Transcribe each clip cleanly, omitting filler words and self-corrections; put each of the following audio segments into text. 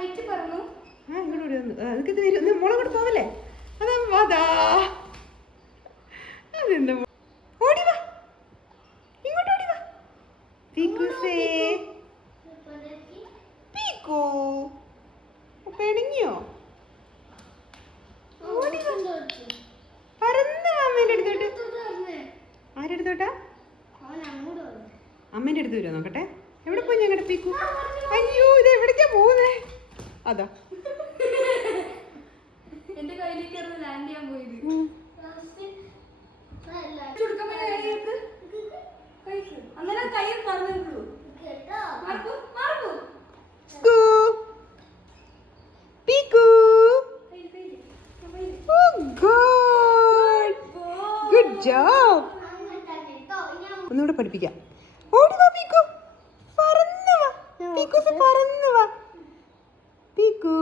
ഇങ്ങോട്ട് വന്നു. അതൊക്കെ വരും. മോളെ കൂടെ പോവല്ലേ? അതാ അതെന്താ? ഓടി വാ, ഇങ്ങോട്ട് ഓടി വാ. പീക്കൂസേ, പീക്കൂ പെണങ്ങിയോ? ഓടി വാ, പറന്ന് അമ്മേന്റെ അടുത്തോട്ട്. ആരുടെ അടുത്തോട്ടാ? അമ്മേന്റെ അടുത്ത് വരുമോ നോക്കട്ടെ. എവിടെ പോയി ഞങ്ങളുടെ പീക്കു? അയ്യോ, ഇത് എവിടേക്കാ പോകുന്നേ? അതാ എന്റെ കയ്യിലേക്ക് ലാൻഡ് ചെയ്യാൻ പോയത്. അന്നേരം കൈ പറഞ്ഞിട്ടുള്ളൂ. Good job. ഒന്നുകൂടെ പഠിപ്പിക്കാം. ഓടി വാ പീക്കു, പറന്ന് വാ. പീക്കൂസ് പറന്ന് വാ. പീക്കു,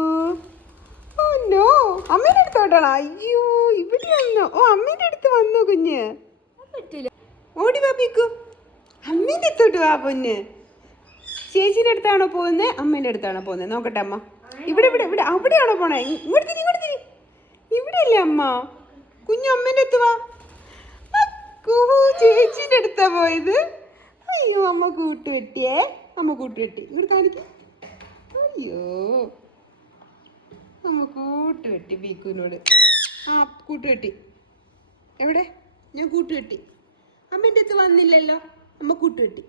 ഓ നോ, അമ്മേന്റെ അടുത്തോട്ടാണോ? അയ്യോ, ഇവിടെ വന്നോ? ഓ, അമ്മേന്റെ അടുത്ത് വന്നോ കുഞ്ഞ്? ഓടി വാ പീക്കു, അമ്മേന്റെ അടുത്തോട്ട് വാ പൊന്ന്. ചേച്ചിയുടെ അടുത്താണോ പോകുന്നത്, അമ്മേന്റെ അടുത്താണോ പോകുന്നത്? നോക്കട്ടെ അമ്മ. ഇവിടെ ഇവിടെ ഇവിടെ അവിടെയാണോ പോണേ? ഇങ്ങോട്ട് തിരി, ഇങ്ങോട്ട് തിരി. ഇവിടെ അല്ലേ അമ്മ? കുഞ്ഞു അമ്മേന്റെ അടുത്ത് വാ. ചേച്ചിന്റെ അടുത്താ പോയത്. അയ്യോ, അമ്മ കൂട്ടുകെട്ടിയേ. അമ്മ കൂട്ടുകെട്ടി. ഇങ്ങോട്ട് കാണിക്ക. അയ്യോ, അമ്മ കൂട്ടുകെട്ടി പീക്കുവിനോട്. ആ, കൂട്ടുകെട്ടി. എവിടെ? ഞാൻ കൂട്ടുകെട്ടി. അമ്മേൻ്റെ അടുത്ത് വന്നില്ലല്ലോ. അമ്മ കൂട്ടുകെട്ടി.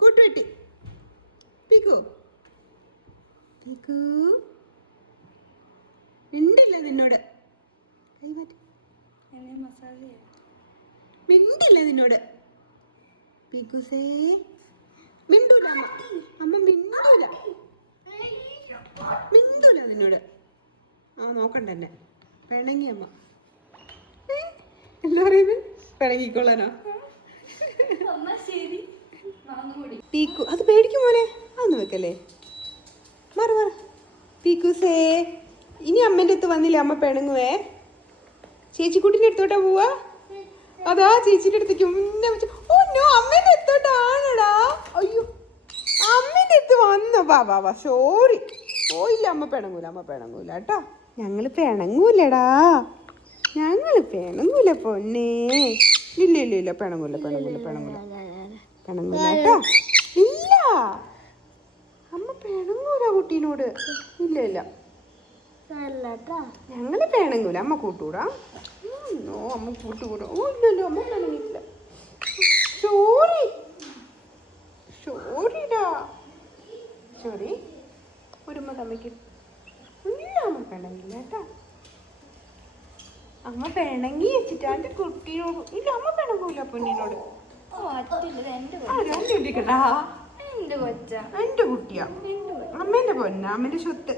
കൂട്ടുകെട്ടി. പീക്കു, പീക്കു മിണ്ടില്ല നിന്നോട്. കൈമാറ്റി. മിണ്ടില്ല നിന്നോട്. പീക്കുസേ, മിണ്ടൂല അമ്മ. അമ്മ മിണ്ടൂല, മിണ്ടൂല നിന്നോട്. ആ, നോക്കണ്ട എന്നെ. പിണങ്ങി അമ്മ. എന്താ പറയുന്നത്? പിണങ്ങിക്കൊള്ളാനോ? പീക്കു, അത് പേടിക്കും മോനെ. അതൊന്നും വെക്കല്ലേ. മാറ മാറ. പീക്കുസേ, ഇനി അമ്മേൻ്റെ അടുത്ത് വന്നില്ല അമ്മ പിണങ്ങുവേ. ചേച്ചിക്കുട്ടിൻ്റെ അടുത്തോട്ടാ പോവാ? അതാ ചേച്ചിയുടെ അടുത്തേക്ക് മുന്നേ വെച്ചു. ഓ നോ, അമ്മേൻ്റെ അടുത്തോട്ടാണടാ. അയ്യോ, അമ്മേൻ്റെ അടുത്ത് വന്നോ? വാ വാ വാ. സോറി. ഓ ഇല്ല, അമ്മ പിണങ്ങൂല, അമ്മ പിണങ്ങൂല കേട്ടോ. ഞങ്ങള് പിണങ്ങൂലടാ, ഞങ്ങള് പിണങ്ങൂല പൊന്നേ. ഇല്ല ഇല്ല ഇല്ല, പിണങ്ങൂല പിണങ്ങൂല പിണങ്ങൂല പിണങ്ങൂല കേട്ടോ. ഇല്ല, അമ്മ പിണങ്ങൂല കുട്ടീനോട്. ഇല്ല ഇല്ല, ഞങ്ങള് പിണങ്ങൂല. അമ്മ കൂട്ടുകൂടാ. അമ്മ കൂട്ടുകൂടാ. ഓ ഇല്ലല്ലോ, അമ്മ പിണങ്ങില്ല. Sorry, സോറിടാ, sorry. ഒരുമ്മ തമ്മയ്ക്ക്. ഇല്ല, അമ്മ പിണങ്ങില്ല കേട്ടോ. അമ്മ പിണങ്ങി വെച്ചിട്ടാണ്ട് കുട്ടിയോട്. ഇല്ല, അമ്മ പിണങ്ങൂല പൊന്നിനോട്. എന്റെ കുട്ടിയാ, അമ്മേന്റെ പൊന്ന, അമ്മേന്റെ സ്വത്ത്.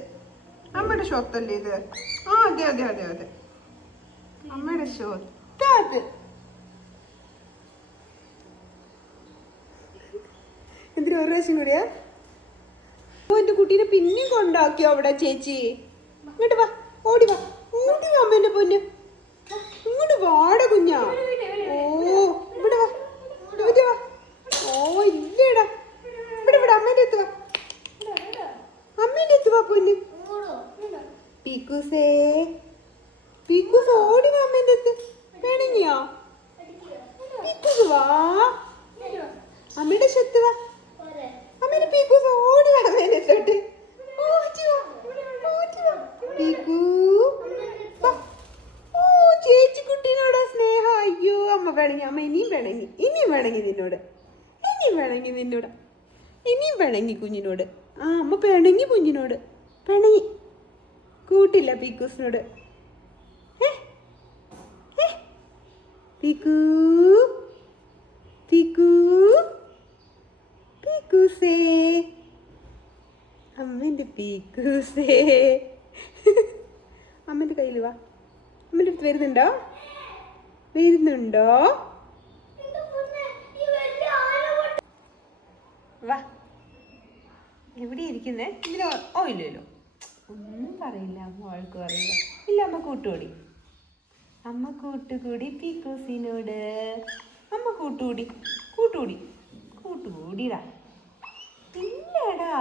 അമ്മയുടെ സ്വത്തല്ലേ ഇത്? ആ അതെ അതെ അതെ അതെ, അമ്മയുടെ സ്വത്ത് അത്. എന്തിനാ ഒരു പ്രാവശ്യം കൂടിയാ? എന്റെ കുട്ടീനെ പിന്നെയും കൊണ്ടാക്കിയോ അവിടെ ചേച്ചി? ഇങ്ങോട്ട് വാ, ഓടി വാ. ഓടി വാ അമ്മേന്റെ പൊന്ന്. ഇങ്ങോട്ട് വാട കുഞ്ഞാ. ഓ ഇവിടെ വാ, ഇവിടെ വാ. ഓ ഇല്ലടാ, ഇവിടെ ഇവിടെ അമ്മേന്റെ അടുത്ത് വാ. അമ്മേന്റെ അടുത്ത് വാ പൊന്ന്. പീക്കൂസേ, പീക്കൂസ് ഓടി വാ അമ്മേന്റെ അടുത്ത്. പിണങ്ങിയോ? പീക്കൂസ് വാ, അമ്മയുടെ സ്വത്ത് വാ. അമ്മേന്റെ പീക്കൂസ് ഓടി വാ അമ്മേന്റെ അടുത്തോട്ട്. ഓടി വാ, ഓടി വാ. പീക്കൂ, ഓ ചേച്ചി കുട്ടീനോടാ സ്നേഹം. അയ്യോ, അമ്മ പിണങ്ങി. അമ്മ ഇനിയും പിണങ്ങി, ഇനിയും പിണങ്ങി നിന്നോട്. ഇനിയും പിണങ്ങി നിന്നോട്, ഇനിയും പിണങ്ങി കുഞ്ഞിനോട്. ആ, അമ്മ പിണങ്ങി കുഞ്ഞിനോട്. പിണങ്ങി കൂട്ടില്ല പീക്കൂസിനോട്. പീക്കൂ, പീക്കൂ, പീക്കൂസേ, അമ്മേന്റെ പീക്കൂസേ. അമ്മേന്റെ കയ്യിൽ വാ. അമ്മേന്റെ അടുത്ത് വരുന്നുണ്ടോ? വരുന്നുണ്ടോ? വാ. എവിടെ ഇരിക്കുന്നേ? ഇതിലോ? ഓ ഇല്ലല്ലോ, ഒന്നും പറയില്ല. അമ്മ വഴക്ക് പറയില്ല. ഇല്ല, അമ്മ കൂട്ടുകൂടി. അമ്മ കൂട്ടുകൂടി പീക്കൂസിനോട്. അമ്മ കൂട്ടുകൂടി, കൂട്ടുകൂടി, കൂട്ടുകൂടിടാ. ഇല്ലടാ,